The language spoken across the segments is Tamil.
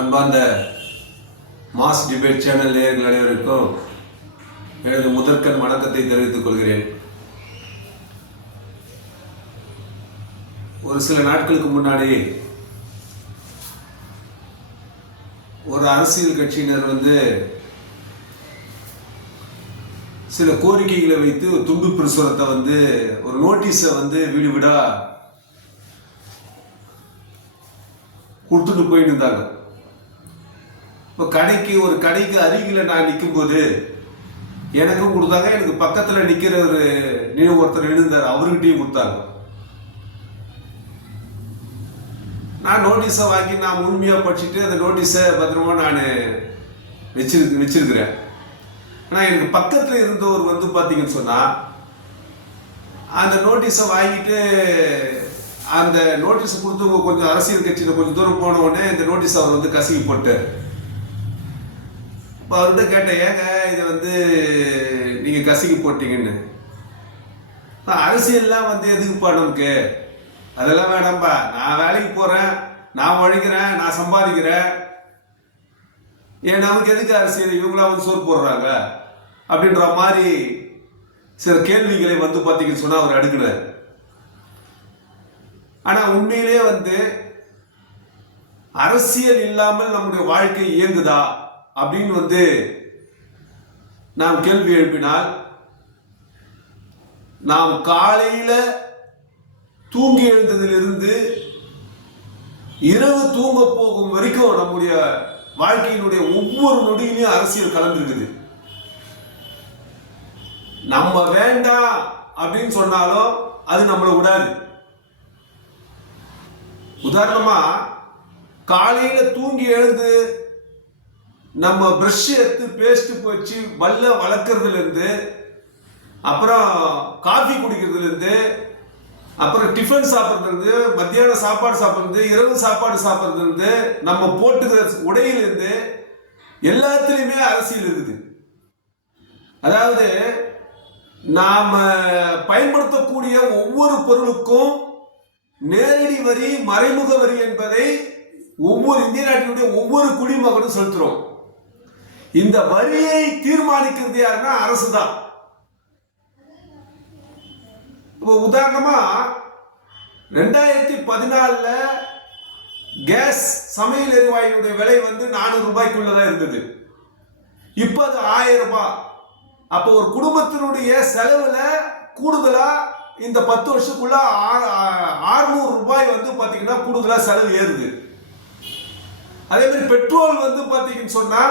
அன்பார்ந்த மாஸ் டிபேட் சேனல் நேயர்கள் அனைவருக்கும் எனது முதற்கண் வணக்கத்தை தெரிவித்துக் கொள்கிறேன். ஒரு சில நாட்களுக்கு முன்னாடி ஒரு அரசியல் கட்சியினர் சில கோரிக்கைகளை வைத்து துண்டு பிரசுரத்தை ஒரு நோட்டீஸை வீடு வீடா கொடுத்துட்டு போயிட்டு இருந்தாங்க. இப்போ ஒரு கடைக்கு அருகில் நான் நிற்கும்போது எனக்கும் கொடுத்தாங்க, எனக்கு பக்கத்தில் நிற்கிற ஒருத்தர் எழுந்தார், அவர்கிட்டையும் கொடுத்தாங்க. நான் நோட்டீஸை வாங்கி நான் முழுமையாக படிச்சுட்டு அந்த நோட்டீஸை பத்திரமா நான் வச்சிருக்கிறேன். ஆனால் எனக்கு பக்கத்தில் இருந்தவர் பார்த்தீங்கன்னு சொன்னால் அந்த நோட்டீஸை வாங்கிட்டு அந்த நோட்டீஸை கொடுத்தவங்க கொஞ்சம் அரசியல் கட்சியில் கொஞ்சம் தூரம் போன உடனே இந்த நோட்டீஸ் அவர் கசக்கி போட்டார். இப்போ அவர்கிட்ட கேட்டேன், ஏங்க இதை நீங்கள் கசக்கி போட்டீங்கன்னு. அரசியல்லாம் எதுக்குப்பா நமக்கு? அதெல்லாம் வேணாம்பா, நான் வேலைக்கு போகிறேன், நான் உழைக்கிறேன், நான் சம்பாதிக்கிறேன், ஏன் நமக்கு எதுக்கு அரசியல்? இவங்களா சோறு போடுறாங்க அப்படின்ற மாதிரி சில கேள்விகளை பார்த்தீங்கன்னு சொன்னால் அவர் அடுக்கினார். ஆனால் உண்மையிலே அரசியல் இல்லாமல் நம்முடைய வாழ்க்கை இயங்குதா அப்படின்னு நாம் கேள்வி எழுப்பினால், நாம் காலையில தூங்கி எழுந்ததிலிருந்து இரவு தூங்க போகும் வரைக்கும் நம்முடைய வாழ்க்கையினுடைய ஒவ்வொரு நொடியிலையும் அரசியல் கலந்துருக்குது. நம்ம வேண்டாம் அப்படின்னு சொன்னாலும் அது நம்மளை விடாது. உதாரணமா காலையில தூங்கி எழுந்து நம்ம பிரஷ் எடுத்து பேஸ்ட் போச்சு வல்ல வளர்க்கறதுல இருந்து, அப்புறம் காஃபி குடிக்கிறதுல இருந்து, அப்புறம் டிஃபன் சாப்பிட்றது இருந்து, மத்தியான சாப்பாடு சாப்பிட்றது, இரவு சாப்பாடு சாப்பிட்றது இருந்து, நம்ம போட்டுக்கிற உடையிலிருந்து எல்லாத்துலேயுமே அரசியல் இருக்குது. அதாவது நாம பயன்படுத்தக்கூடிய ஒவ்வொரு பொருளுக்கும் நேரடி வரி, மறைமுக வரி என்பதை ஒவ்வொரு இந்திய நாட்டினுடைய ஒவ்வொரு குடிமகனும் செலுத்துறோம். இந்த வரியை தீர்மானிக்கிறது யாருன்னா அரசு தான். இப்போ உதாரணமா 2014 கேஸ் சமையல் எரிவாயுடைய விலை 400 ரூபாய்க்குள்ளதான் இருந்தது. இப்போ அது 1000 ரூபாய். அப்போ ஒரு குடும்பத்தினுடைய செலவுல கூடுதலா இந்த 10 வருஷத்துக்குள்ள 600 ரூபாய் பாத்தீங்கன்னா கூடுதலா செலவு ஏறுது. அதே மாதிரி பெட்ரோல் பாத்தீங்கன்னு சொன்னா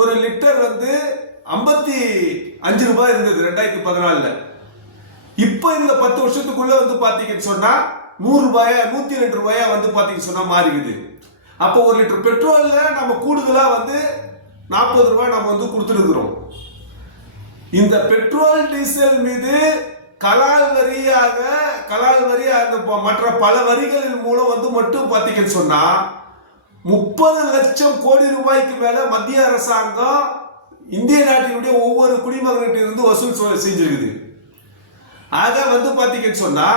ஒரு லிட்டர் 55 ரூபாய் இருந்தது 2014. இப்போ இந்த 10 வருஷத்துக்குள்ள பாத்தீங்கன்னு சொன்னா 100 ரூபாயா 102 ரூபாயா பாத்தீங்கன்னு சொன்னா மாறிக்குது. அப்போ ஒரு லிட்டர் பெட்ரோல்ல நம்ம கூடுதலா 40 ரூபாய் நம்ம கொடுத்துட்டு இருக்கிறோம். இந்த பெட்ரோல் டீசல் மீது கலால் வரி மற்ற பல வரிகளின் மூலம் மட்டும் பாத்தீங்கன்னு சொன்னா 30 லட்சம் கோடி ரூபாய்க்கு மேல மத்திய அரசாங்கம் இந்திய நாட்டினுடைய ஒவ்வொரு குடிமகன்கிட்ட இருந்து வசூல் செஞ்சிருக்குது. ஆக பாத்தீங்கன்னு சொன்னா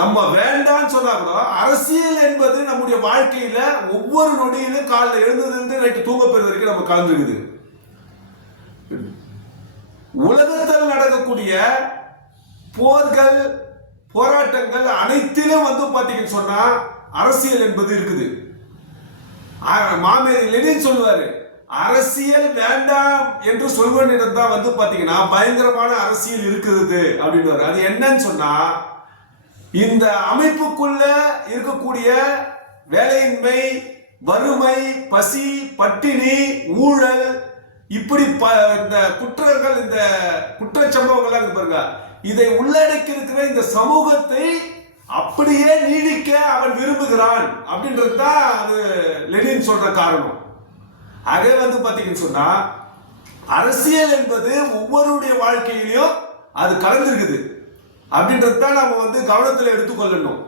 நம்ம வேண்டாம்னு சொன்னா கூட அரசியல் என்பது நம்முடைய வாழ்க்கையில ஒவ்வொரு நொடியிலும் காலைல எழுந்ததுலேருந்து நைட்டு தூங்க போறது வரைக்கும் நம்ம கலந்துருக்குது. உலகத்தில் நடக்கக்கூடிய போர்கள், போராட்டங்கள் அனைத்திலும் பாத்தீங்கன்னு சொன்னா அரசியல் என்பது இருக்குது. மாமேரி லெனின் சொல்லுவாரு, அரசியல் வேண்டாம் என்று சொல்வனிடம் தான் பாத்தீங்கன்னா பயங்கரமான அரசியல் இருக்குது அப்படின்னு. அது என்னன்னு சொன்னா, இந்த அமைப்புக்குள்ள இருக்கக்கூடிய வேலையின்மை, வறுமை, பசி, பட்டினி, ஊழல், இப்படி இந்த குற்றங்கள், இந்த குற்றச்சம்பவங்கள்லாம் பாருங்க, இதை உள்ளடக்கி இருக்கிற இந்த சமூகத்தை அப்படியே நீடிக்க அவன் விரும்புகிறான் அப்படின்றது தான் அது லெனின் சொல்ற காரணம். அதே பாத்தீங்கன்னு சொன்னா அரசியல் என்பது ஒவ்வொருடைய வாழ்க்கையிலையும் அது கலந்துருக்குது அப்படின்றது தான் நம்ம கவனத்தில் எடுத்துக்கொள்ளணும்.